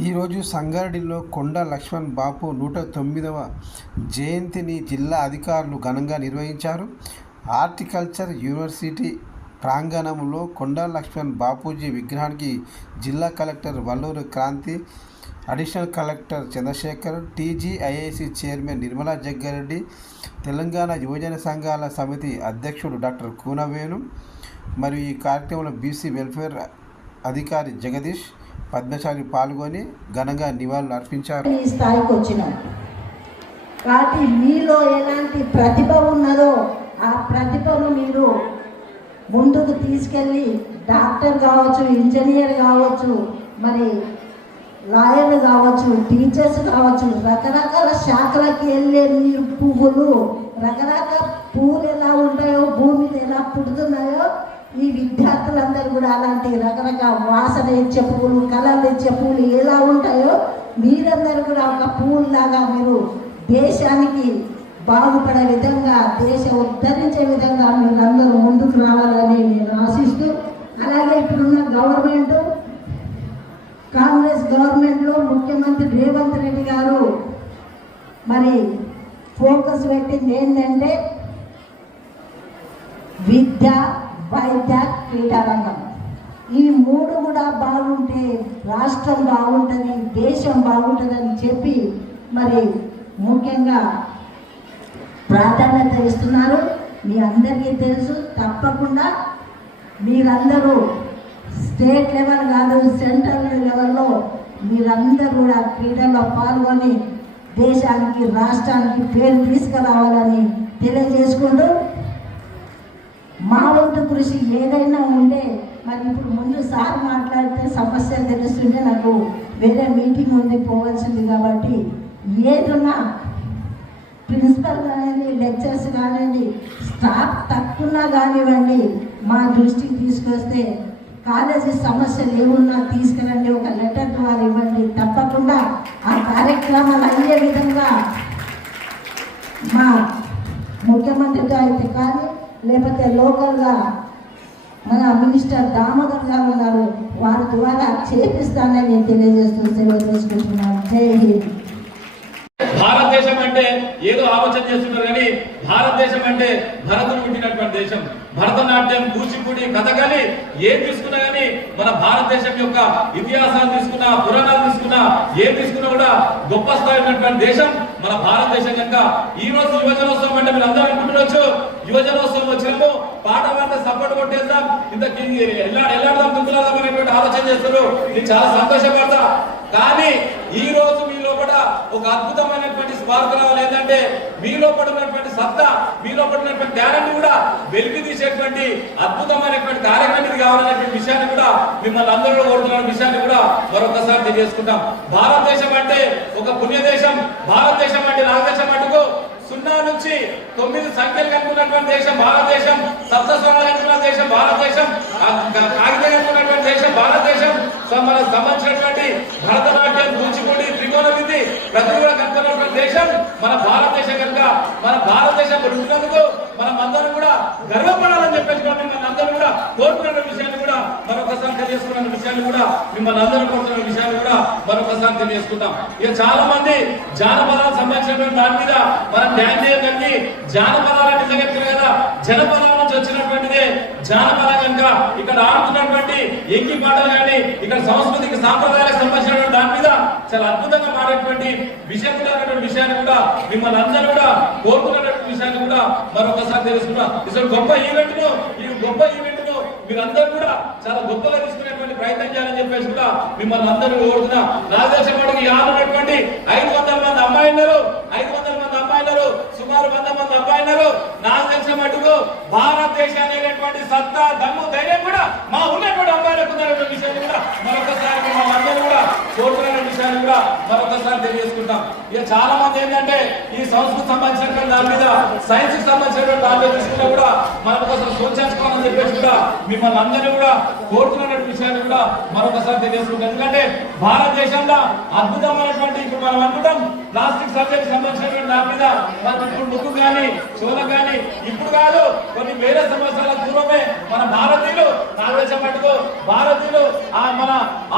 ఈరోజు సంగారెడ్డిలో కొండ లక్ష్మణ్ బాపు 109వ జయంతిని జిల్లా అధికారులు ఘనంగా నిర్వహించారు. హార్టికల్చర్ యూనివర్సిటీ ప్రాంగణంలో కొండ లక్ష్మణ్ బాపూజీ విగ్రహానికి జిల్లా collector Valluru Kranti, additional collector Chandrashekar, TGIIC chairman Nirmala Jaggareddy, Telangana యువజన సంఘాల సమితి అధ్యక్షుడు డాక్టర్ కూనవేణు మరియు ఈ కార్యక్రమంలో బీసీ వెల్ఫేర్ అధికారి జగదీష్, పద్మశాలి పాల్గొని ఘనంగా నివాళులు అర్పించారు. ఈ స్థాయికి వచ్చినాం కాబట్టి మీలో ఎలాంటి ప్రతిభ ఉన్నదో ఆ ప్రతిభను మీరు ముందుకు తీసుకెళ్ళి డాక్టర్ కావచ్చు, ఇంజనీర్ కావచ్చు, మరి లాయర్ కావచ్చు, టీచర్స్ కావచ్చు, రకరకాల శాఖలకి వెళ్ళే మీరు పువ్వులు, రకరకాల పువ్వులు ఎలా ఉంటాయో, భూమి మీద ఎలా పుడుతున్నాయో, ఈ విద్యార్థులందరూ కూడా అలాంటి రకరకాల వాసన ఇచ్చే పువ్వులు, కళలు ఇచ్చే పువ్వులు ఎలా ఉంటాయో మీరందరూ కూడా ఒక పువ్వులాగా మీరు దేశానికి బాగుపడే విధంగా, దేశం ఉద్ధరించే విధంగా మీరందరూ ముందుకు రావాలని నేను ఆశిస్తూ, అలాగే ఇప్పుడున్న గవర్నమెంట్, కాంగ్రెస్ గవర్నమెంట్లో ముఖ్యమంత్రి రేవంత్ రెడ్డి గారు మరి ఫోకస్ పెట్టింది ఏంటంటే విద్య, వైద్య, క్రీడారంగం. ఈ మూడు కూడా బాగుంటే రాష్ట్రం బాగుంటుంది, దేశం బాగుంటుందని చెప్పి మరి ముఖ్యంగా ప్రాధాన్యత ఇస్తున్నారు. మీ అందరికీ తెలుసు, తప్పకుండా మీరందరూ స్టేట్ లెవెల్ కాదు, సెంట్రల్ లెవెల్లో మీరందరూ కూడా క్రీడల్లో పాల్గొని దేశానికి, రాష్ట్రానికి పేరు తీసుకురావాలని తెలియజేసుకుంటూ, మా వంతు కృషి ఏదైనా ఉంటే, మరి ఇప్పుడు ముందు సార్ మాట్లాడితే సమస్యలు తెలుస్తుంటే నాకు వేరే మీటింగ్ ఉంది పోవాల్సింది, కాబట్టి ఏదన్నా ప్రిన్సిపల్ కానివ్వండి, లెక్చర్స్ కానివ్వండి, స్టాఫ్ తక్కువన్నా కానివ్వండి, మా దృష్టికి తీసుకొస్తే కాలేజీ సమస్యలు ఏమున్నా తీసుకురండి, ఒక లెటర్ ద్వారా ఇవ్వండి. తప్పకుండా ఆ కార్యక్రమాలు అయ్యే విధంగా మా ముఖ్యమంత్రితో అయితే కానీ, లేకపోతే లోకల్గా మన మినిస్టర్ దామోదర్ గారు ఉన్నారు, వారి ద్వారా చేపిస్తానని నేను తెలియజేస్తూ సెలవు తీసుకుంటున్నాను. జై హింద్. భారతదేశం అంటే ఏదో ఆలోచన చేస్తున్నారు కానీ భారతదేశం అంటే భరతుడు పుట్టినటువంటి దేశం. భరతనాట్యం, కూచిపూడి, కథకళి ఏం తీసుకున్నా కానీ మన భారతదేశం యొక్క ఇతిహాసాలు తీసుకున్నా, పురాణాలు తీసుకున్నా, ఏం తీసుకున్నా కూడా గొప్ప స్థాయి ఉన్నటువంటి దేశం మన భారతదేశం కనుక ఈ రోజు యువజనోత్సవం అంటే మీరు అందరూ అనుకుంటున్నారు, యువజనోత్సవం వచ్చినాము, పాట పాట సపోర్ట్ కొట్టేద్దాం, ఇంత ఎల్లాడదాం దుక్కులాదాం అనేటువంటి ఆలోచన చేస్తారు. నేను చాలా సంతోషపడతా. కానీ ఈ రోజు మీ లోపల ఒక అద్భుతమైనటువంటి స్పార్క్ రావాలి. ఏంటంటే మీ లోపల ఉన్నటువంటి సత్తా, మీ లోపల ఉన్నటువంటి టాలెంట్ కూడా వెలికి తీసేటువంటి అద్భుతమైనటువంటి కార్యక్రమం ఇది కావాలనేటువంటి విషయాన్ని కూడా మిమ్మల్ని అందరూ కోరుతున్న విషయాన్ని కూడా మరొకసారి తెలియజేసుకుంటాం. భారతదేశం అంటే ఒక పుణ్య దేశం. భారతదేశం అంటే నాగదేశం మటుకు 0 నుంచి 9 సంఖ్యలు కనుకున్నటువంటి దేశం భారతదేశం. సప్తస్వరాలు కనుకున్న దేశం భారతదేశం. కాగితం కనుకున్నటువంటి దేశం భారతదేశం. మనకు సంబంధించినటువంటి భరతనాట్యం, కూచిపూడి, త్రికోణ విధి ప్రతి కూడా కనుకున్నటువంటి దేశం మన భారతదేశం కనుక మన భారతదేశం పుట్టినందుకు మనం అందరం కూడా గర్వపడాలని చెప్పేసి మిమ్మల్ని అందరూ కూడా కోరుకున్న విషయాన్ని కూడా మరొకసారి తెలియజేసుకున్న విషయాన్ని కూడా మిమ్మల్ని అందరూ కోరుతున్న విషయాన్ని కూడా మరొకసారి తెలియజేసుకుంటాం. ఇక చాలా మంది జానపదాలకు సంబంధించినటువంటి దాని మీద మనం ధ్యానం చేయడానికి జానపదాలు నిజంగా కదా, జనపదాల నుంచి వచ్చినటువంటిదే జానపదాలు కనుక ఇక్కడ ఆడుతున్నటువంటి ఎంకి పాటలు కానీ ఇక్కడ సంస్కృతికి సాంప్రదాయాలకు సంబంధించినటువంటి దాని మీద చాలా అద్భుతంగా మారేటువంటి విషయాన్ని కూడా మిమ్మల్ని అందరూ కూడా కోరుకున్నటువంటి విషయాన్ని కూడా మరొకసారి తెలుసుకున్నాం. ఇసలు గొప్ప ఈవెంట్ ను మీరందరూ కూడా చాలా గొప్పగా తీసుకునేటువంటి ప్రయత్నం చేయాలని చెప్పేసి కూడా మిమ్మల్ని అందరూ కోరుతున్నా. నాగదేశం వాడికి ఆడున్నటువంటి 500 మంది అమ్మాయిన్నారు, 500 మంది అమ్మాయిన్నారు, సుమారు 100 మంది అబ్బాయిన్నారు. నాకు తెలిసిన మటుకు భారతదేశాన్ని అనేటువంటి సత్తా, దమ్ము, ధైర్యం కూడా మా ఉన్నటువంటి అమ్మాయిలకు ఉన్నటువంటి విషయాన్ని కూడా మరొకసారి అందరూ కూడా కోరుకునే విషయాన్ని కూడా మరొకసారి తెలియజేసుకుంటాం. ఇక చాలా మంది ఏంటంటే ఈ సంస్కృతి సంబంధించినటువంటి దాని మీద, సైన్స్ కి సంబంధించినటువంటి దాని మీద తీసుకున్నా కూడా మనం కోసం సూచించుకోవాలని చెప్పేసి కూడా మిమ్మల్ని అందరినీ కూడా కోరుతున్నటువంటి విషయాన్ని కూడా మరొకసారి తెలియజేసుకుంటాం. ఎందుకంటే భారతదేశంలో అద్భుతమైనటువంటి ఇప్పుడు మనం అనుకుంటాం ప్లాస్టిక్ సర్జరీ సంబంధించినటువంటి నా మీద ఇప్పుడు ముక్కు కానీ చెవులకు కానీ ఇప్పుడు కాదు కొన్ని వేల సంవత్సరాల పూర్వమే మన భారతీయులు కాంగ్రెస్ మట్టుకు భారతీయులు మన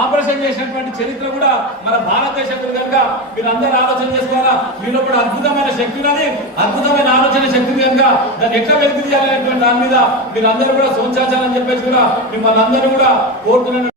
ఆపరేషన్ చేసినటువంటి చరిత్ర కూడా మన భారతదేశం కనుక మీరు అందరూ ఆలోచన చేసుకోవాలా. మీలో కూడా అద్భుతమైన శక్తి ఉన్నది, అద్భుతమైన ఆలోచన శక్తి కనుక దాన్ని ఎట్లా వెలికి తీయాలనేటువంటి దాని మీద మీరు అందరూ కూడా సోంచాలని చెప్పేసి కూడా మిమ్మల్ని అందరూ కూడా కోరుతున్నాను.